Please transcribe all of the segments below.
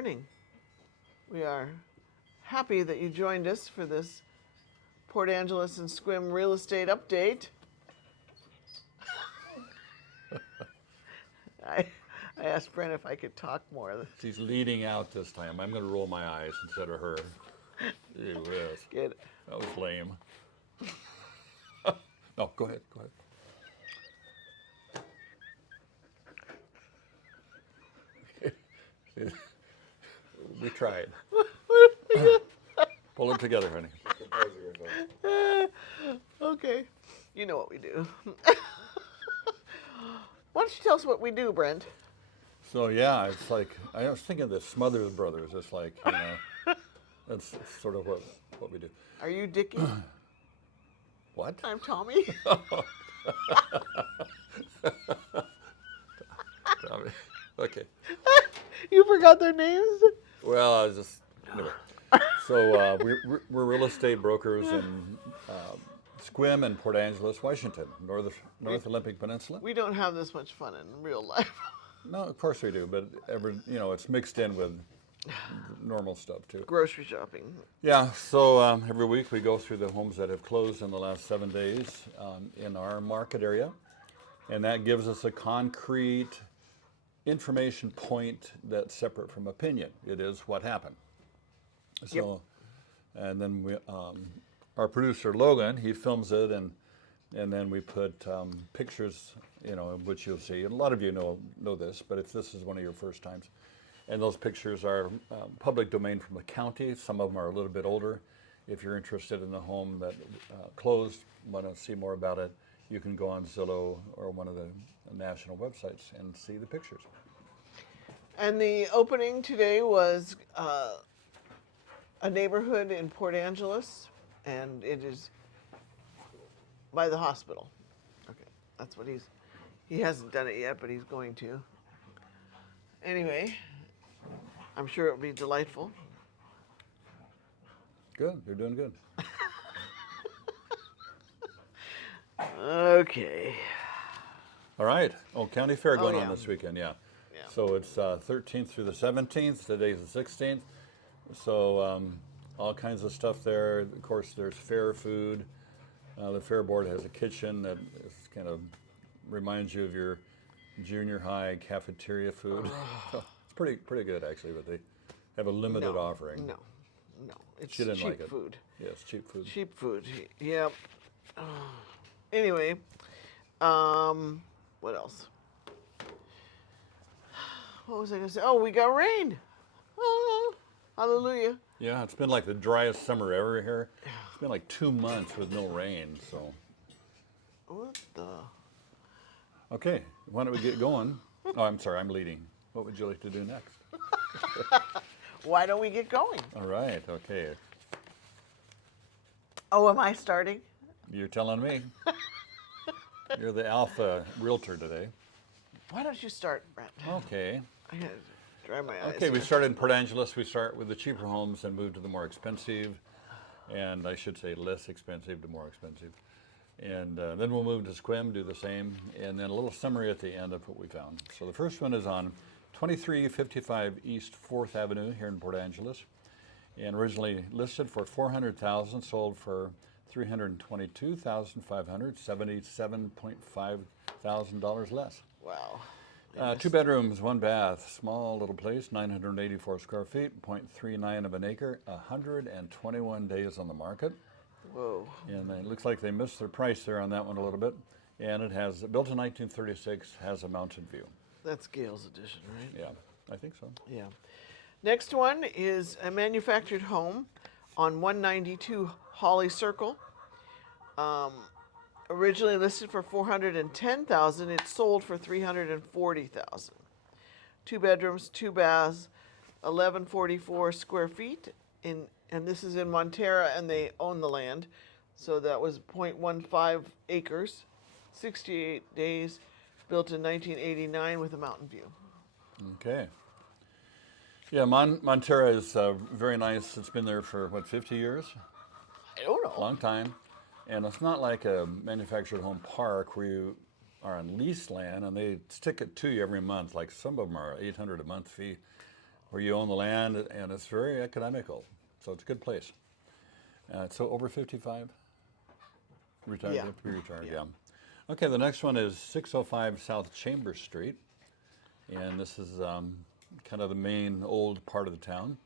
morning. We are happy that you joined us for this Port Angeles and Sequim real estate update. I asked Brent if I could talk more. She's leading out this time. I'm going to roll my eyes instead of her. Gee whiz. Good. That was lame. No, go ahead. We tried. Pull it together, honey. Okay. You know what we do. Why don't you tell us what we do, Brent? So yeah, it's like I was thinking of the Smothers Brothers. It's like, that's sort of what we do. Are you Dickie? What? I'm Tommy. Okay. You forgot their names? Well, I was just anyway. So we're real estate brokers in Sequim and Port Angeles, Washington, North Olympic Peninsula. We don't have this much fun in real life. No, of course we do, but it's mixed in with normal stuff too. Grocery shopping. Yeah, so every week we go through the homes that have closed in the last 7 days in our market area, and that gives us a concrete information point that's separate from opinion. It is what happened. So, and then we, our producer Logan, he films it, and then we put pictures, which you'll see. And a lot of you know this, but if this is one of your first times, and those pictures are public domain from the county. Some of them are a little bit older. If you're interested in the home that closed, want to see more about it, you can go on Zillow or one of the national websites and see the pictures. And the opening today was a neighborhood in Port Angeles, and it is by the hospital. Okay, that's what he hasn't done it yet, but he's going to. Anyway, I'm sure it'll be delightful. Good, you're doing good. Okay. All right. Oh, County Fair going yeah. on this weekend, yeah. So it's 13th through the 17th. Today's the 16th. So all kinds of stuff there. Of course, there's fair food. The fair board has a kitchen that kind of reminds you of your junior high cafeteria food. So it's pretty good actually, but they have a limited offering. No, it's She didn't cheap like it. food. Yeah, it's cheap food. Cheap food. Yep. Anyway, what else? What was I going to say? Oh, we got rain. Oh, hallelujah. Yeah, it's been like the driest summer ever here. It's been like 2 months with no rain, so. What the? Okay, why don't we get going? Oh, I'm sorry, I'm leading. What would you like to do next? Why don't we get going? All right, okay. Oh, am I starting? You're telling me. You're the alpha realtor today. Why don't you start, Brent? Okay. I gotta dry my eyes. Okay, we started in Port Angeles. We start with the cheaper homes and move to the more expensive, and I should say less expensive to more expensive. And then we'll move to Sequim, do the same, and then a little summary at the end of what we found. So the first one is on 2355 East 4th Avenue here in Port Angeles, and originally listed for $400,000, sold for $322,500, $77,500 less. Wow. 2 bedrooms, 1 bath, small little place, 984 square feet, 0.39 of an acre, 121 days on the market. Whoa. And it looks like they missed their price there on that one a little bit. And it has, built in 1936, has a mountain view. That's Gail's edition, right? Yeah, I think so. Yeah. Next one is a manufactured home on 192 Holly Circle. Originally listed for $410,000, it sold for $340,000. 2 bedrooms, 2 baths, 1144 square feet, and this is in Montera, and they own the land, so that was 0.15 acres, 68 days, built in 1989 with a mountain view. Okay. Yeah, Montera is very nice. It's been there for, 50 years? I don't know. Long time. And it's not like a manufactured home park where you are on leased land and they stick it to you every month. Like some of them are $800 a month fee. where you own the land, and it's very economical. So it's a good place. So over 55? Retired, Yeah. you have to be retired, Yeah. yeah. Okay, the next one is 605 South Chambers Street. And this is kind of the main old part of the town.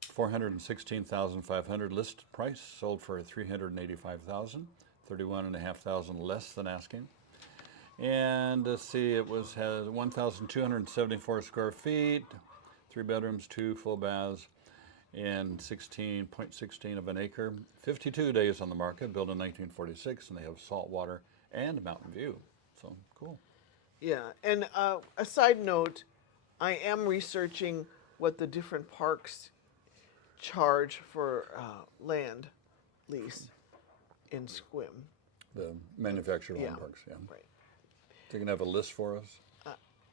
416,500 list price, sold for 385,000, 31,500 less than asking. And let's see, has 1,274 square feet, 3 bedrooms, 2 full baths, and 16.16 of an acre. 52 days on the market, built in 1946, and they have salt water and mountain view. So cool. Yeah, and a side note, I am researching what the different parks charge for land lease in Sequim. The manufactured home Yeah, parks, yeah. right. So you can have a list for us?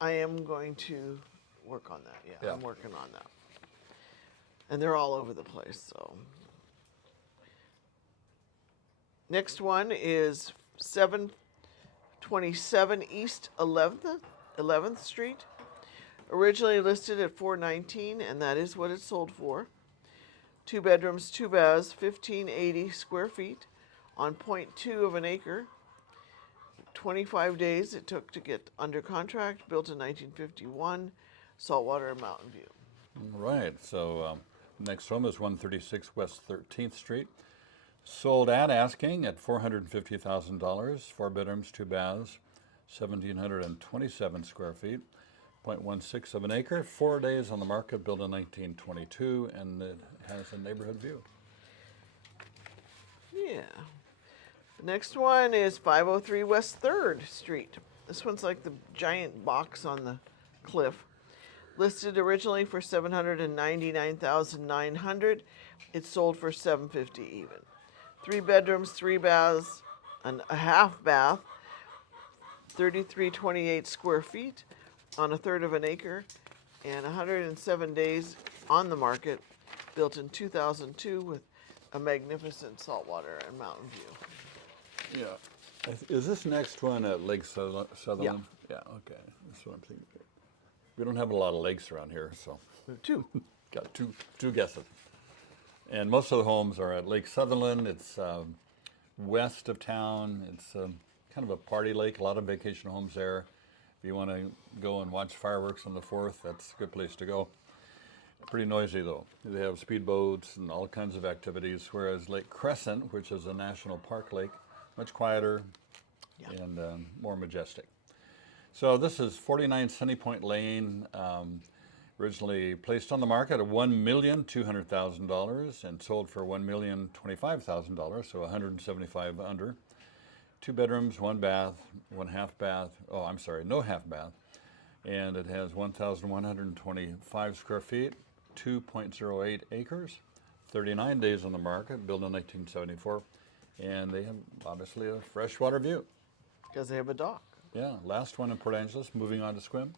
I am going to work on that. Yeah, Yeah. I'm working on that. And they're all over the place, so. Next one is 727 East 11th Street. Originally listed at $419, and that is what it sold for. 2 bedrooms, 2 baths, 1,580 square feet on 0.2 of an acre. 25 days it took to get under contract, built in 1951, saltwater and mountain view. All right, so next home is 136 West 13th Street. Sold at asking at $450,000, 4 bedrooms, 2 baths, 1,727 square feet, 0.16 of an acre, 4 days on the market, built in 1922, and it has a neighborhood view. Yeah. The next one is 503 West 3rd Street. This one's like the giant box on the cliff. Listed originally for $799,900. It sold for $750 even. 3 bedrooms, 3 baths, and a half bath, 3,328 square feet on a third of an acre, and 107 days on the market, built in 2002 with a magnificent saltwater and mountain view. Yeah. Is this next one at Lake Sutherland? Yeah, okay. That's what I'm thinking. We don't have a lot of lakes around here, so 2. got two guesses. And most of the homes are at Lake Sutherland. It's west of town. It's kind of a party lake, a lot of vacation homes there. If you want to go and watch fireworks on the 4th, that's a good place to go. Pretty noisy though. They have speedboats and all kinds of activities, whereas Lake Crescent, which is a national park lake, much quieter and more majestic. So this is 49 Sunny Point Lane, originally placed on the market at $1,200,000 and sold for $1,025,000, so 175 under. 2 bedrooms, 1 bath, 1 half bath. Oh, I'm sorry, no half bath. And it has 1,125 square feet, 2.08 acres, 39 days on the market, built in 1974. And they have obviously a freshwater view. Because they have a dock. Yeah, last one in Port Angeles, moving on to Sequim.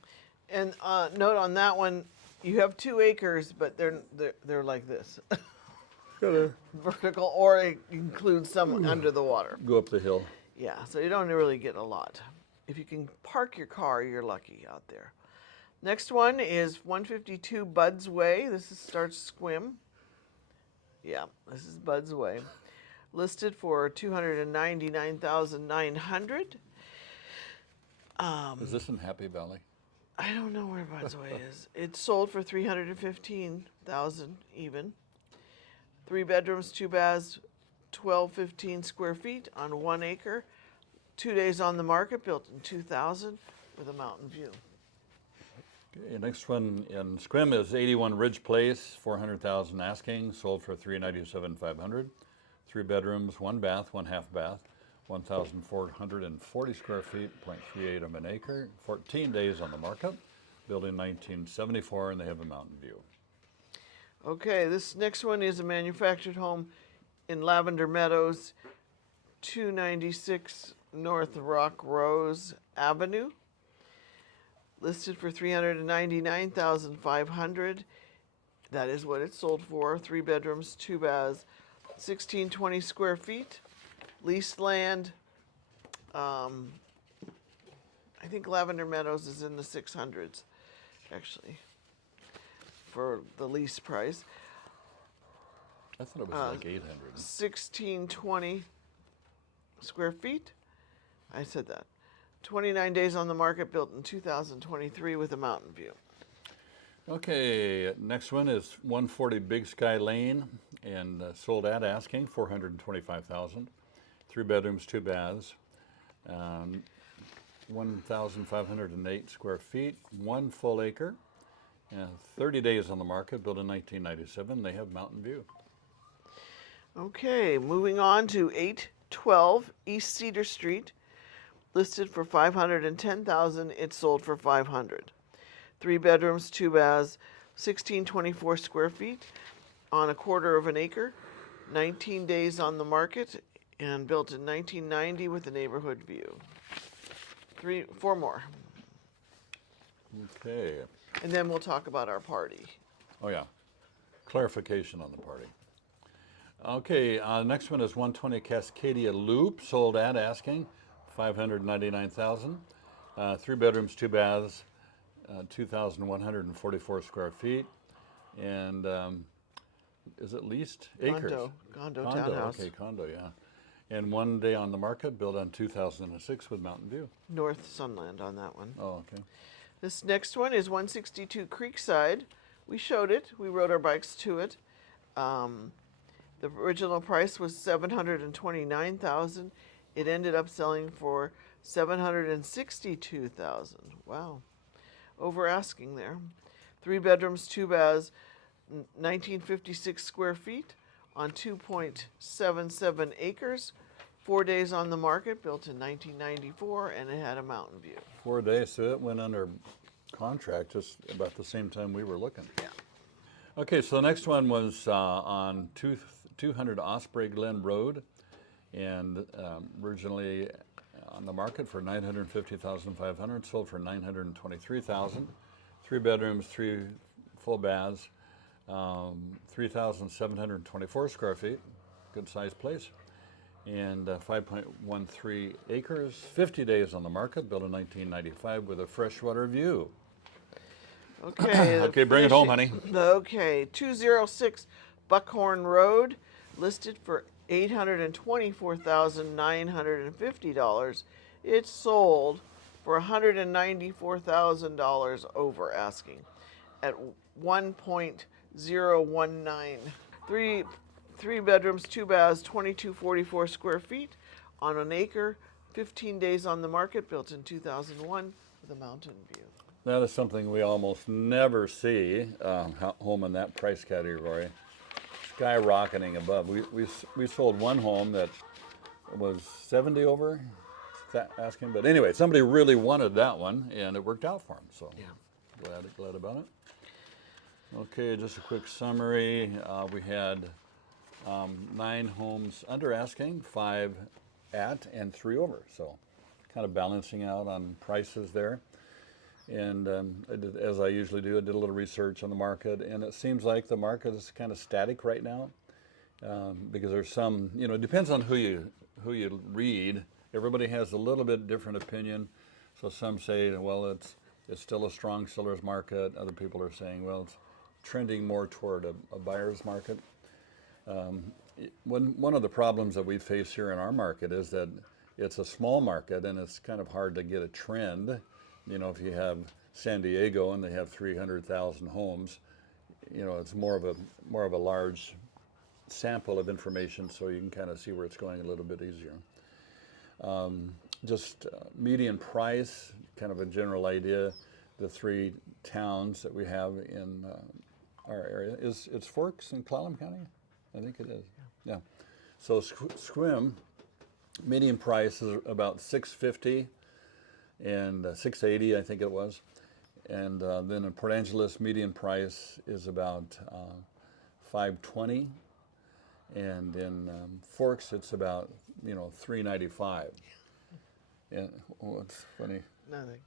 And note on that one, you have 2 acres, but they're like this. Vertical, or it includes some under the water. Go up the hill. Yeah, so you don't really get a lot. If you can park your car, you're lucky out there. Next one is 152 Buds Way. Starts Sequim. Yeah, this is Buds Way. Listed for $299,900. Is this in Happy Valley? I don't know where Buds Way is. It sold for $315,000 even. 3 bedrooms, 2 baths, 1,215 square feet on 1 acre. 2 days on the market, built in 2000 with a mountain view. Okay, next one in Sequim is 81 Ridge Place, 400,000 asking, sold for 397,500. 3 bedrooms, 1 bath, 1 half bath, 1,440 square feet, 0.38 of an acre, 14 days on the market, built in 1974, and they have a mountain view. Okay, this next one is a manufactured home in Lavender Meadows, 296 North Rock Rose Avenue. Listed for $399,500. That is what it sold for. 3 bedrooms, 2 baths, 1,620 square feet. Leased land. I think Lavender Meadows is in the 600s, actually. for the lease price. I thought it was like 800. 1620 square feet. I said that. 29 days on the market, built in 2023 with a mountain view. Okay, next one is 140 Big Sky Lane, and sold at asking, 425,000. 3 bedrooms, 2 baths, 1,508 square feet, 1 full acre, 30 days on the market, built in 1997. They have mountain view. Okay, moving on to 812 East Cedar Street, listed for 510,000. It sold for 500. 3 bedrooms, 2 baths, 1624 square feet, on a quarter of an acre. 19 days on the market, and built in 1990 with a neighborhood view. 4 more, Okay. and then we'll talk about our party. Oh yeah, clarification on the party. Okay, next one is 120 Cascadia Loop, sold at asking, 599,000. 3 bedrooms, 2 baths, 2,144 square feet, and is it leased? Acres. Condo townhouse. Okay, condo, yeah. And 1 day on the market, built on 2006 with mountain view. North Sunland on that one. Oh, okay. This next one is 162 Creekside. We showed it. We rode our bikes to it. The original price was $729,000. It ended up selling for $762,000. Wow, over asking there. 3 bedrooms, 2 baths, 1956 square feet, on 2.77 acres. 4 days on the market, built in 1994, and it had a mountain view. 4 days, so it went under contract just about the same time we were looking. Yeah. Okay, so the next one was on 200 Osprey Glen Road, and originally on the market for $950,500, sold for $923,000. 3 bedrooms, 3 full baths, 3,724 square feet, good sized place, and 5.13 acres, 50 days on the market, built in 1995 with a freshwater view. Okay. Okay, bring it home, honey. Okay, 206 Buckhorn Road, listed for $824,950. It sold for $194,000 over asking at 1.019. 3 bedrooms, 2 baths, 2244 square feet, on an acre. 15 days on the market, built in 2001 with a mountain view. That is something we almost never see, home in that price category, skyrocketing above. We sold one home that was 70 over asking, but anyway, somebody really wanted that one, and it worked out for them. So Yeah. glad about it. Okay, just a quick summary. We had 9 homes under asking, 5 at, and 3 over. So kind of balancing out on prices there. And as I usually do, I did a little research on the market, and it seems like the market is kind of static right now, because there's some, it depends on who you read. Everybody has a little bit different opinion. So some say, well, it's still a strong seller's market. Other people are saying, well, it's trending more toward a buyer's market. One of the problems that we face here in our market is that it's a small market, and it's kind of hard to get a trend. If you have San Diego and they have 300,000 homes, it's more of a large sample of information, so you can kind of see where it's going a little bit easier. Just median price, kind of a general idea. The 3 towns that we have in our area it's Forks in Clallam County, I think it is. Yeah. So Sequim, median price is about $650. And $680, I think it was, and then in Port Angeles, median price is about $520, and in Forks, it's about $395. And what's funny? Nothing.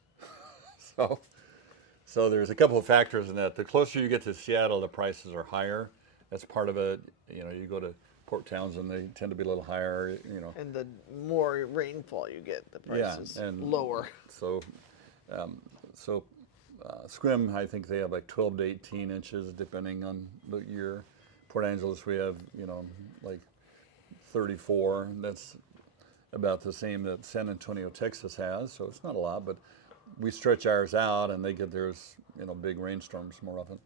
So there's a couple of factors in that. The closer you get to Seattle, the prices are higher. That's part of it. You go to Port Townsend, they tend to be a little higher, And the more rainfall you get, the price is lower. So Sequim, I think they have like 12 to 18 inches depending on the year. Port Angeles, we have, like 34. That's about the same that San Antonio, Texas has, so it's not a lot, but we stretch ours out and they get theirs, big rainstorms more often.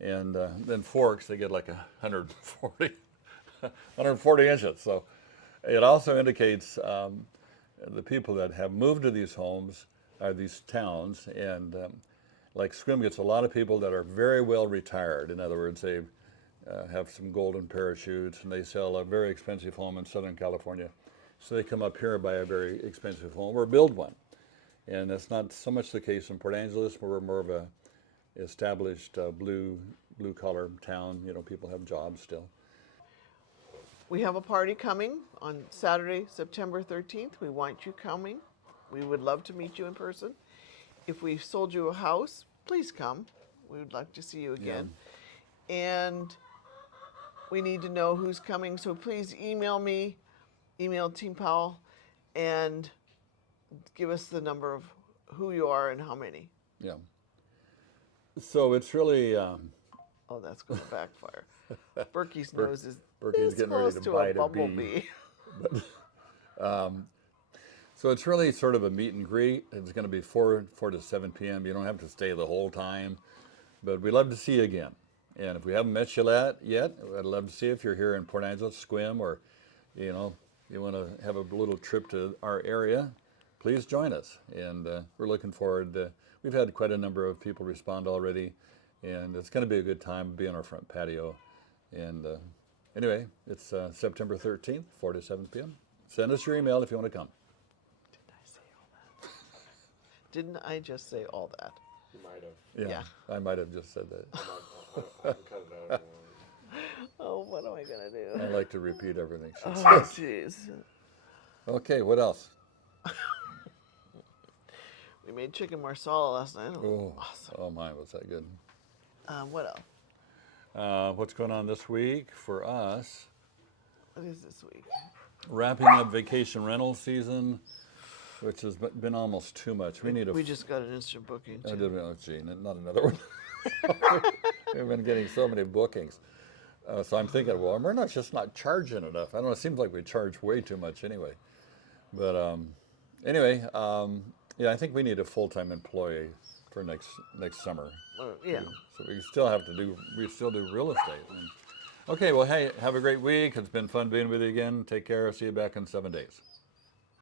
And then Forks, they get like 140, 140 inches. So it also indicates the people that have moved to these homes are these towns, and like Sequim gets a lot of people that are very well retired. In other words, they have some golden parachutes and they sell a very expensive home in Southern California. So they come up here and buy a very expensive home or build one. And that's not so much the case in Port Angeles, where we're more of a established blue collar town. People have jobs still. We have a party coming on Saturday, September 13th. We want you coming. We would love to meet you in person. If we've sold you a house, please come. We would like to see you again. And we need to know who's coming, so please email me, email Team Powell, and give us the number of who you are and how many. Yeah. So it's really. Oh, that's going to backfire. Berkey's nose is Berkey's this getting ready close to to bite a a bee. bumblebee. So it's really sort of a meet and greet. It's going to be 4 to 7 p.m. You don't have to stay the whole time, but we'd love to see you again. And if we haven't met you yet, I'd love to see you if you're here in Port Angeles, Sequim, or you want to have a little trip to our area. Please join us, and we're looking forward. We've had quite a number of people respond already, and it's going to be a good time to be on our front patio. And anyway, it's September 13th, 4 to 7 p.m. Send us your email if you want to come. Didn't I just say all that? You might have. Yeah. I might have just said that. I'll cut it out. Oh, what am I going to do? I like to repeat everything she Oh, says. jeez. Okay, what else? We made chicken marsala last night. It was awesome. Oh my, was that good. What else? What's going on this week for us? What is this week? Wrapping up vacation rental season, which has been almost too much. We just got an instant booking, I too. did, oh gee, not another one. We've been getting so many bookings. So I'm thinking, well, we're just not charging enough. I don't know, it seems like we charge way too much anyway. But anyway, yeah, I think we need a full-time employee for next summer. Yeah. So we still do real estate. Okay, well, hey, have a great week. It's been fun being with you again. Take care. See you back in 7 days.